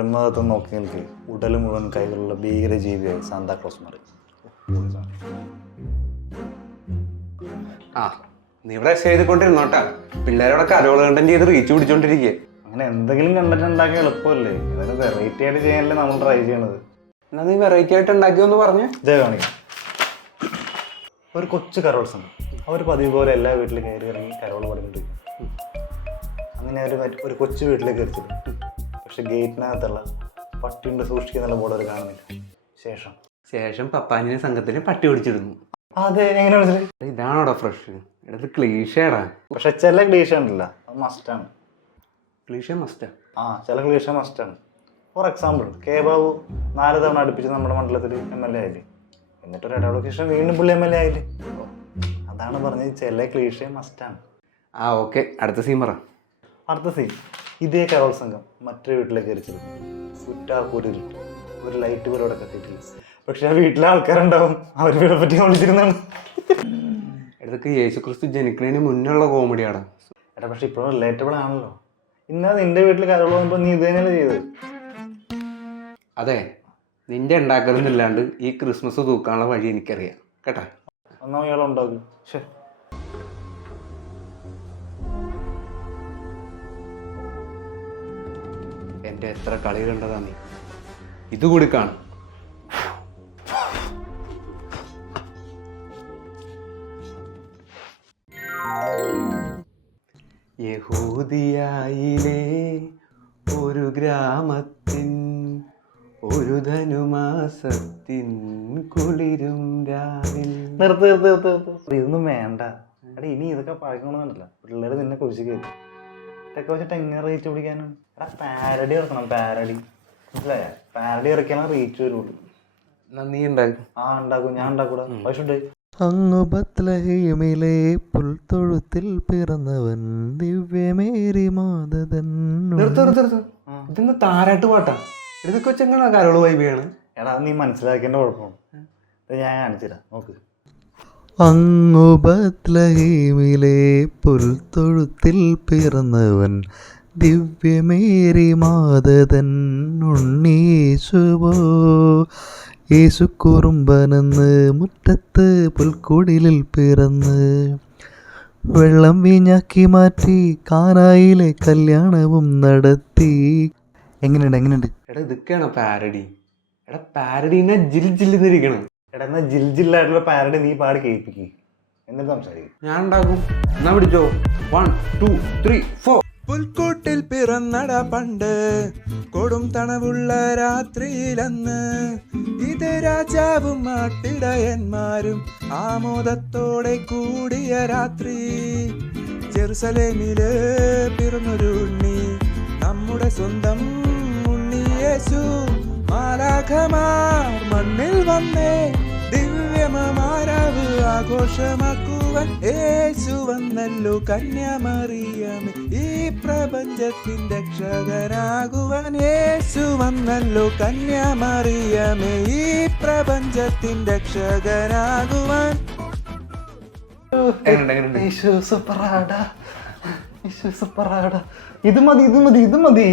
ജന്മദത്തം നോക്കി നിൽക്ക് ഉടൽ മുഴുവൻ കൈകളുള്ള ഭീകരജീവിയായി സാന്താക്ലോസ് മാറി. ആ നീ ഇവിടെ ചെയ്തുകൊണ്ടിരുന്നോട്ടാ, പിള്ളേരോടെ കരോള് കണ്ടന്റ് ചെയ്ത് റീച്ച് പിടിച്ചോണ്ടിരിക്കുക. അങ്ങനെ എന്തെങ്കിലും കണ്ടന്റ് ഉണ്ടാക്കിയ എളുപ്പമല്ലേ, അതിന് വെറൈറ്റി ആയിട്ട് ചെയ്യാനല്ലേ നമ്മൾ ട്രൈ ചെയ്യണത്. എന്നാ നീ വെറൈറ്റി ആയിട്ട് ഉണ്ടാക്കിയോന്ന് പറഞ്ഞ് ഇതേ കാണിക്കാം. ഒരു കൊച്ചു കരോൾ സംഘം അവർ പതിവ് പോലെ എല്ലാ വീട്ടിലും കയറി ഇറങ്ങി കരോൾ പഠിക്കൊണ്ടിരിക്കും. അങ്ങനെ അവർ ഒരു കൊച്ചു വീട്ടിലേക്ക് എത്തിച്ചത്. പക്ഷെ ഗേറ്റിനകത്തുള്ള പട്ടിയുണ്ട് സൂക്ഷിക്കുന്നുള്ള ബോർഡ് അവർ കാണുന്നില്ല. ശേഷം പപ്പാനിനെ സംഘത്തിന് പട്ടി പിടിച്ചിടുന്നു. അതെ, എങ്ങനെ മനസ്സിലായി? ഇതാണോടാ ഫ്രഷ്? ഇത് ക്ലീഷേടാ. പക്ഷെ ചില ക്ലീഷ ഉണ്ടല്ല, അത് മസ്റ്റാണ്. ക്ലീഷേ മസ്റ്റാ? ചില ക്ലീഷ മസ്റ്റാണ്. ഫോർ എക്സാമ്പിൾ, കെ ബാബു 4 തവണ അടുപ്പിച്ച് നമ്മുടെ മണ്ഡലത്തിൽ MLA ആയില്ലേ, എന്നിട്ടൊരു ഇടവേളയ്ക്ക് വീണ്ടും പുള്ളി MLA ആയില്ലേ. അതാണ് പറഞ്ഞത്, ചില ക്ലീഷ മസ്റ്റാണ്. ഓക്കെ, അടുത്ത സീൻ പറ. അടുത്ത സീൻ, ഇതേ കരോൾ സംഘം മറ്റൊരു വീട്ടിലേക്ക് എരിച്ചത്. കുറ്റാർക്കൂരിലിട്ട് ഒരു ലൈറ്റ് പോലും അവിടെ കത്തിയിട്ടില്ല. പക്ഷെ ആ വീട്ടിലെ ആൾക്കാരുണ്ടാവും, അവർ വീടെ പറ്റി വിളിച്ചിരുന്നാണ്. ഇതൊക്കെ യേശുക്രിസ്തു ജനിക്കുന്നതിന് മുന്നുള്ള കോമഡിയാണ്. പക്ഷെ ഇപ്പോഴും റിലേറ്റബിൾ ആണല്ലോ. ഇന്നാ നിന്റെ വീട്ടിൽ കരോൾ പോകുമ്പോൾ നീ ഇത് തന്നെയല്ലേ ചെയ്തത്? അതെ, നിന്റെ ഉണ്ടാക്കലൊന്നുമില്ലാണ്ട് ഈ ക്രിസ്മസ് തൂക്കാനുള്ള വഴി എനിക്കറിയാം കേട്ടാ. ഒന്നാം ഇയാൾ ഉണ്ടാക്കും. എൻ്റെ എത്ര കളി കണ്ടതാ നീ, ഇതുകൂടി കാണും. യഹൂദിയായിലെ ഒരു ഗ്രാമത്തിൻ ഒരു ധനുമാസത്തിൻ കുളിരും രാവിൽ. നിർത്ത്. ഇതൊന്നും വേണ്ട. എടാ, ഇനി ഇതൊക്കെ പഴക്കണമെന്നുണ്ടല്ല, പിള്ളേർ നിന്നെ കുറിച്ച് കേൾക്കും. ഇതൊക്കെ വെച്ചിട്ട് എങ്ങനെ റീച്ച് പിടിക്കാനും? എടാ, പാരഡി ഇറക്കണം. പാരഡി മനസ്സിലായ? പാരഡി ഇറക്കിയാലും റീച്ച് വരുള്ളൂ. നീ ഉണ്ടാക്കും? ഉണ്ടാക്കും. ഞാൻ ഉണ്ടാക്കൂടാ. പക്ഷേ അങ്ങു ബത്ലഹേമിലെ പുൽത്തൊഴുത്തിൽ പിറന്നവൻ ദിവ്യമേരി മാതൻ. ഇതെന്താ താരാട്ട് പാട്ടാ? ഇതൊക്കെ വെച്ചെങ്ങനെ കരോള് വൈബിയാണ്. എടാ, നീ മനസ്സിലാക്കേണ്ട കുഴപ്പമാണ്. ഞാൻ കാണിച്ചുതരാം, നോക്ക്. അങ്ങു ബത്ലഹേമിലെ പുൽത്തൊഴുത്തിൽ പിറന്നവൻ ദിവ്യമേരി മാതൻ ഉണ്ണീശുവോ. യേശു കുറുമ്പനെന്ന് മുറ്റത്ത് പുൽക്കുടിലിൽ പിറന്ന് വെള്ളം വീഞ്ഞാക്കി മാറ്റി കാനായിലെ കല്യാണവും നടത്തി. എങ്ങനെയുണ്ട്? എടാ, ഇതൊക്കെയാണോ പാരഡി? എടാ, പാരഡിനെ ജില്ലിരിക്കണം. എടാ, എന്നാ ജില്ലായിട്ടുള്ള പാരഡി നീ പാടി കേൾപ്പിക്ക്, എന്നിട്ട് സംസാരിക്കും. ഞാൻ ഉണ്ടാക്കും. എന്നാ പിടിച്ചോ. 1 2 3 4. പുൽക്കൂട്ടിൽ പിറന്നട പണ്ട് കൊടും തണവുള്ള രാത്രിയിലന്ന് ഇത് രാജാവും മാട്ടിടയന്മാരും ആമോദത്തോടെ കൂടിയ രാത്രി. ജെറുസലേമില് പിറന്നൊരു ഉണ്ണി, നമ്മുടെ സ്വന്തം ഉണ്ണി യേശു. മാലാഖമാർ മണ്ണിൽ വന്നേ ദിവ്യമാരാവ് ആഘോഷമാക്കുവാൻ യേശു വന്നല്ലോ കന്യാമറിയമേ. ഈ പ്രപഞ്ചത്തിന്റെ രക്ഷകനാകുവാൻ യേശു വന്നല്ലോ കന്യാമറിയമേ. ഈ പ്രപഞ്ചത്തിന്റെ രക്ഷകനാകുവാൻ. ഇത് മതി.